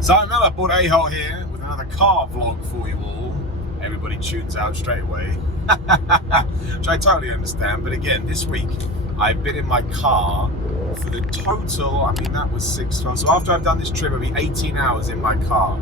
Simon Miller, Bud A-Hole here with another car vlog for you all. Everybody tunes out straight away, which I totally understand. But again, this week I've been in my car for the total, I mean that was 6 months. So after I've done this trip, it'll be 18 hours in my car,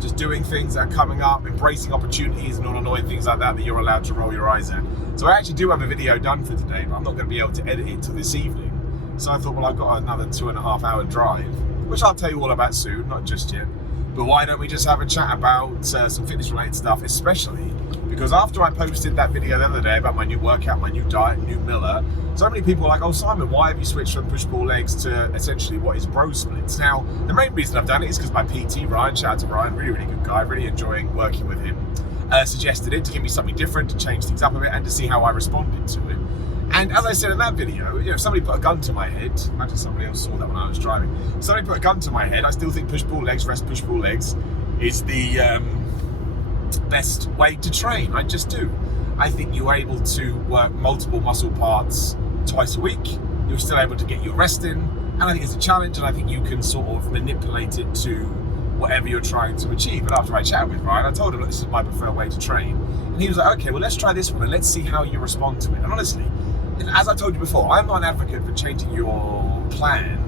just doing things that are coming up, embracing opportunities and not annoying things like that you're allowed to roll your eyes at. So I actually do have a video done for today, but I'm not going to be able to edit it till this evening. So I thought, well, I've got another 2.5 hour drive, which I'll tell you all about soon, not just yet. But why don't we just have a chat about some fitness related stuff, especially because after I posted that video the other day about my new workout, my new diet, new Miller, so many people were like, oh Simon, why have you switched from push-pull legs to essentially what is bro splits? Now, the main reason I've done it is because my PT, Ryan, shout out to Ryan, really, really good guy, really enjoying working with him, suggested it to give me something different, to change things up a bit and to see how I responded to it. And as I said in that video, if somebody put a gun to my head, imagine somebody else saw that when I was driving, somebody put a gun to my head, I still think push-pull legs, rest push-pull legs is the best way to train. I just do. I think you're able to work multiple muscle parts twice a week. You're still able to get your rest in. And I think it's a challenge, and I think you can sort of manipulate it to whatever you're trying to achieve. And after I chatted with Ryan, I told him that this is my preferred way to train. And he was like, okay, well, let's try this one and let's see how you respond to it. And honestly, as I told you before, I'm not an advocate for changing your plan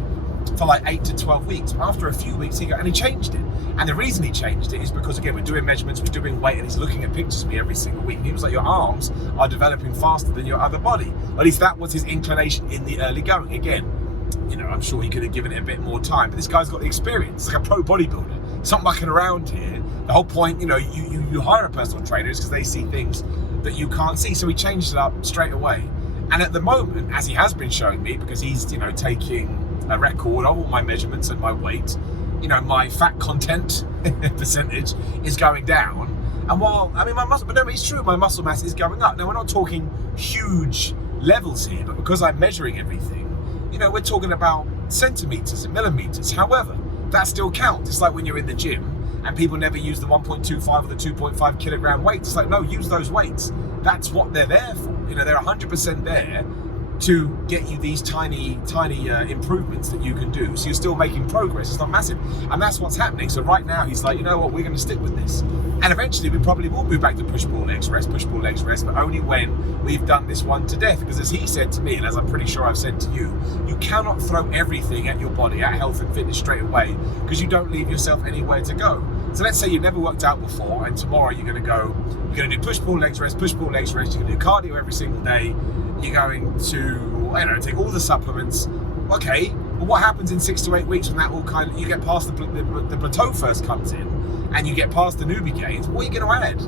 for like 8 to 12 weeks. But after a few weeks, he changed it. And the reason he changed it is because, again, we're doing measurements, we're doing weight, and he's looking at pictures of me every single week. And he was like, your arms are developing faster than your other body. At least that was his inclination in the early going. Again, you know, I'm sure he could have given it a bit more time, but this guy's got the experience. It's like a pro bodybuilder. It's not mucking around here. The whole point, you know, you hire a personal trainer is because they see things that you can't see. So he changed it up straight away. And at the moment, as he has been showing me, because he's, you know, taking a record of all my measurements and my weight, you know, my fat content percentage is going down. And while, I mean, my muscle, but no, it's true, my muscle mass is going up. Now, we're not talking huge levels here, but because I'm measuring everything, you know, we're talking about centimeters and millimeters. However, that still counts. It's like when you're in the gym and people never use the 1.25 or the 2.5 kilogram weights. It's like, no, use those weights. That's what they're there for. You know, they're 100% there to get you these tiny improvements that you can do. So you're still making progress. It's not massive. And that's what's happening. So right now he's like, you know what, we're going to stick with this. And eventually we probably will move back to push-pull legs rest, but only when we've done this one to death. Because as he said to me, and as I'm pretty sure I've said to you, you cannot throw everything at your body, at health and fitness straight away, because you don't leave yourself anywhere to go. So let's say you've never worked out before, and tomorrow you're going to do push-pull legs rest, push-pull legs rest, you're going to do cardio every single day, you're going to, I don't know, take all the supplements. Okay, well, what happens in 6 to 8 weeks when that all kind of, you get past the plateau first comes in, and you get past the newbie gains, what are you going to add?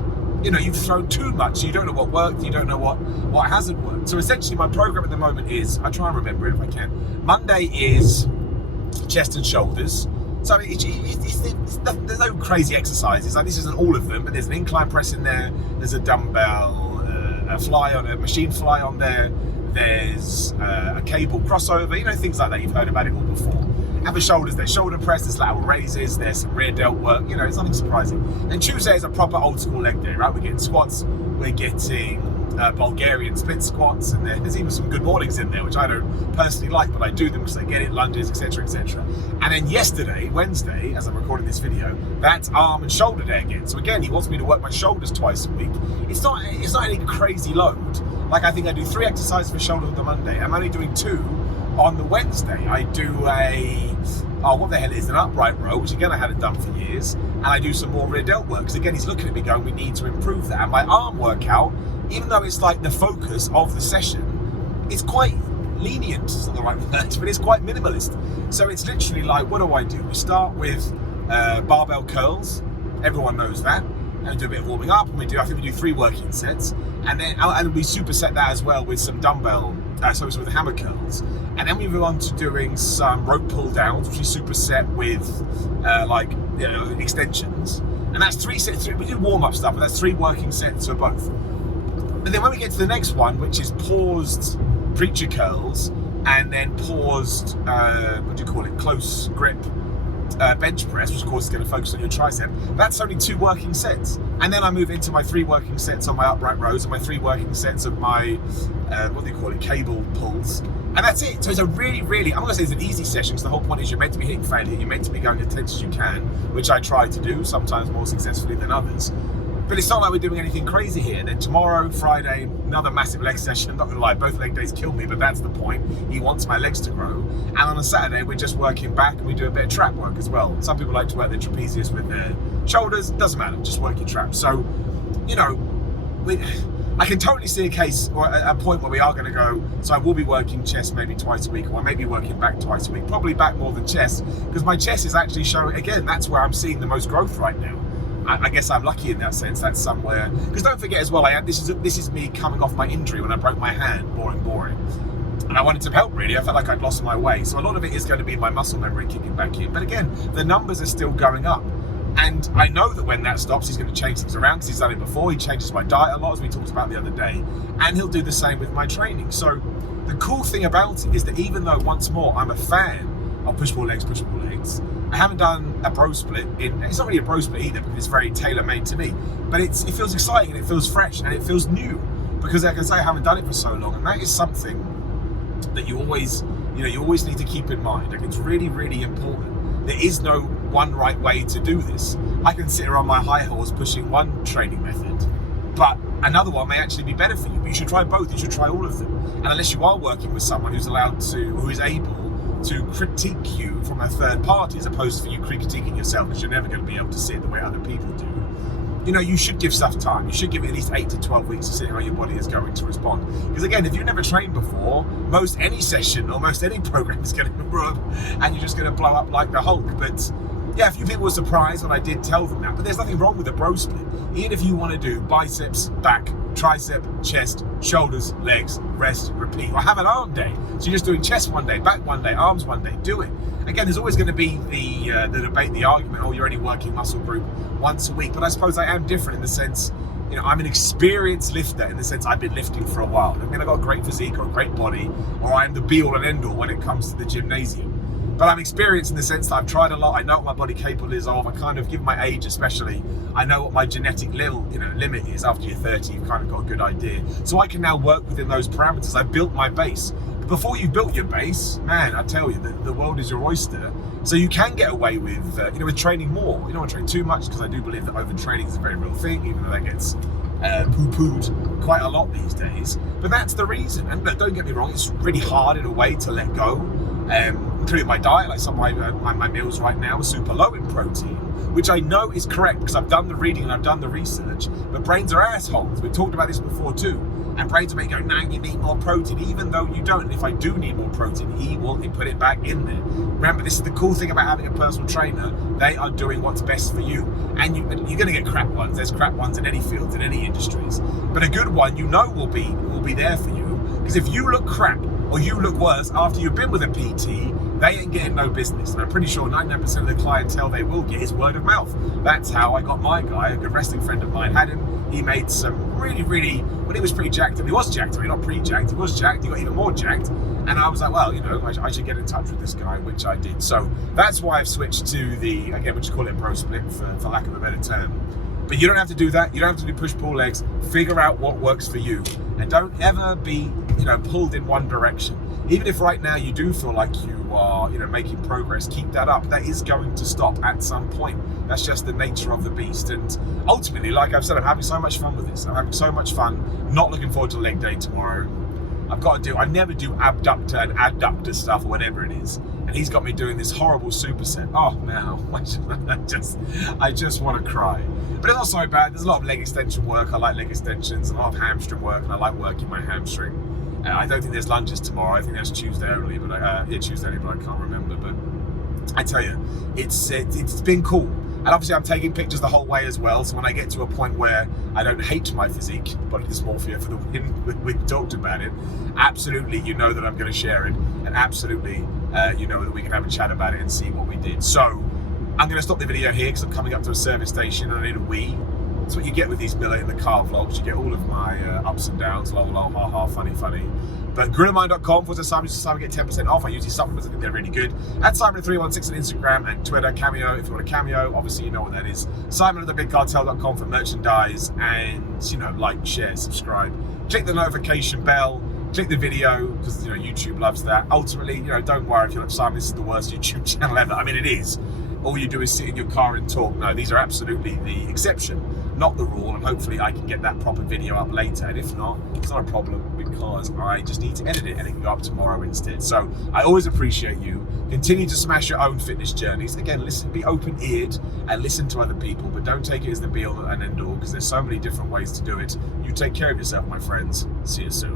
You know, you've thrown too much, so you don't know what worked, you don't know what hasn't worked. So essentially my program at the moment is, I try and remember it if I can, Monday is chest and shoulders. So I mean, there's no crazy exercises. Like, this isn't all of them, but there's an incline press in there. There's a dumbbell, a machine fly on there. There's a cable crossover. You know, things like that. You've heard about it all before. And for shoulders, there's shoulder press, there's lateral raises, there's some rear delt work. You know, it's nothing surprising. And Tuesday is a proper old school leg day, right? We're getting squats. We're getting Bulgarian split squats, and there's even some good mornings in there, which I don't personally like, but I do them because I get it, lunges, etc, etc. And then yesterday, Wednesday, as I'm recording this video, that's arm and shoulder day again. So again, he wants me to work my shoulders twice a week. It's not any crazy load. Like, I think I do 3 exercises for shoulders on the Monday. I'm only doing 2 on the Wednesday. I do what the hell is an upright row, which again I hadn't done for years, and I do some more rear delt work, because again he's looking at me going, we need to improve that. And my arm workout, even though it's like the focus of the session, it's quite lenient, is not the right word, but it's quite minimalist. So it's literally like, what do? We start with barbell curls, everyone knows that, and we do a bit of warming up, and I think we do 3 working sets, and then we superset that as well with some dumbbell, with hammer curls, and then we move on to doing some rope pull downs, which we superset with extensions, and that's 3 sets. We do warm up stuff, but that's 3 working sets for both. But then when we get to the next one, which is paused preacher curls, and then paused, close grip bench press, which of course is going to focus on your tricep, that's only 2 working sets. And then I move into my 3 working sets on my upright rows and my 3 working sets of my, cable pulls. And that's it. So it's a really, really, I'm not going to say it's an easy session, because the whole point is you're meant to be hitting failure. You're meant to be going as tense as you can, which I try to do, sometimes more successfully than others. But it's not like we're doing anything crazy here. And then tomorrow, Friday, another massive leg session. I'm not going to lie, both leg days kill me, but that's the point. He wants my legs to grow. And on a Saturday, we're just working back, and we do a bit of trap work as well. Some people like to work their trapezius with their shoulders. Doesn't matter, just work your traps. So, you know, I can totally see a case or a point where we are going to go, so I will be working chest maybe twice a week, or I may be working back twice a week, probably back more than chest, because my chest is actually showing, again, that's where I'm seeing the most growth right now. I guess I'm lucky in that sense. That's somewhere, because don't forget as well, this is me coming off my injury when I broke my hand, boring. And I wanted some help, really. I felt like I'd lost my way. So a lot of it is going to be my muscle memory kicking back in. But again, the numbers are still going up. And I know that when that stops, he's going to change things around, because he's done it before. He changes my diet a lot, as we talked about the other day. And he'll do the same with my training. So the cool thing about it is that even though, once more, I'm a fan of push-pull legs, I haven't done a bro split it's not really a bro split either, because it's very tailor-made to me. But it feels exciting, and it feels fresh, and it feels new. Because like I say, I haven't done it for so long. And that is something that you always need to keep in mind. Like, it's really, really important. There is no one right way to do this. I can sit here on my high horse pushing one training method, but another one may actually be better for you. But you should try both. You should try all of them. And unless you are working with someone who is able to critique you from a third party, as opposed to you critiquing yourself, because you're never going to be able to see it the way other people do. You know, you should give stuff time. You should give it at least 8 to 12 weeks to see how your body is going to respond. Because again, if you've never trained before, most any session or most any program is going to rub, and you're just going to blow up like the Hulk. But yeah, a few people were surprised when I did tell them that. But there's nothing wrong with a bro split. Even if you want to do biceps, back, tricep, chest, shoulders, legs, rest, repeat, or have an arm day. So you're just doing chest one day, back one day, arms one day. Do it. Again, there's always going to be the debate, the argument, oh, you're only working muscle group once a week. But I suppose I am different in the sense, you know, I'm an experienced lifter in the sense I've been lifting for a while. I mean, I've got a great physique or a great body, or I'm the be all and end all when it comes to the gymnasium. But I'm experienced in the sense that I've tried a lot. I know what my body capable is of. I kind of, given my age especially, I know what my genetic limit is. After you're 30, you've kind of got a good idea. So I can now work within those parameters. I've built my base. But before you've built your base, man, I tell you, the world is your oyster. So you can get away with, with training more. You don't want to train too much, because I do believe that overtraining is a very real thing, even though that gets poo-pooed quite a lot these days. But that's the reason. And look, don't get me wrong, it's really hard in a way to let go. Including my diet, like some of my meals right now are super low in protein, which I know is correct because I've done the reading and I've done the research, but brains are assholes. We've talked about this before too. And brains will make you go, nah, you need more protein, even though you don't. And if I do need more protein, he will put it back in there. Remember, this is the cool thing about having a personal trainer. They are doing what's best for you. And you're going to get crap ones. There's crap ones in any fields, in any industries. But a good one, will be there for you. Because if you look crap, or you look worse after you've been with a PT, they ain't getting no business. And I'm pretty sure 99% of the clientele they will get is word of mouth. That's how I got my guy, a good wrestling friend of mine, had him. He made some really, when he was pretty jacked, and he was jacked, I mean, not pretty jacked, he was jacked, he got even more jacked. And I was like, well, I should get in touch with this guy, which I did. So that's why I've switched to the, again, we'll just call it bro split for lack of a better term. But you don't have to do that. You don't have to do push-pull legs. Figure out what works for you. And don't ever be, pulled in one direction. Even if right now you do feel like you are, making progress, keep that up. That is going to stop at some point. That's just the nature of the beast. And ultimately, like I've said, I'm having so much fun with this. I'm having so much fun. Not looking forward to leg day tomorrow. I never do abductor and adductor stuff or whatever it is. And he's got me doing this horrible superset. Oh, now I just want to cry. But it's not so bad. There's a lot of leg extension work. I like leg extensions, a lot of hamstring work, and I like working my hamstring. I don't think there's lunges tomorrow. I think that's Tuesday only, but Tuesday only, but I can't remember. But I tell you, it's been cool. And obviously I'm taking pictures the whole way as well. So when I get to a point where I don't hate my physique, body dysmorphia for the win, we've talked about it. Absolutely, that I'm going to share it. And absolutely, that we can have a chat about it and see what we did. So I'm going to stop the video here because I'm coming up to a service station and I need a wee. That's what you get with these Miller in the Car vlogs. You get all of my ups and downs, lol, ha ha, funny. But GorillaMind.com/Simon get 10% off. I use these supplements, I think they're really good. At Simon316 on Instagram and Twitter, Cameo if you want a cameo. Obviously, you know what that is. Simon@thebigcartel.com for merchandise and, like, share, subscribe. Click the notification bell. click the video because YouTube loves that. Ultimately, don't worry if you're like, Simon, this is the worst YouTube channel ever. I mean, it is. All you do is sit in your car and talk. No, these are absolutely the exception, not the rule, and hopefully I can get that proper video up later, and if not, it's not a problem because I just need to edit it and it can go up tomorrow instead. So I always appreciate you. Continue to smash your own fitness journeys. Again, listen, be open-eared and listen to other people, but don't take it as the be-all and end-all because there's so many different ways to do it. You take care of yourself, my friends. See you soon.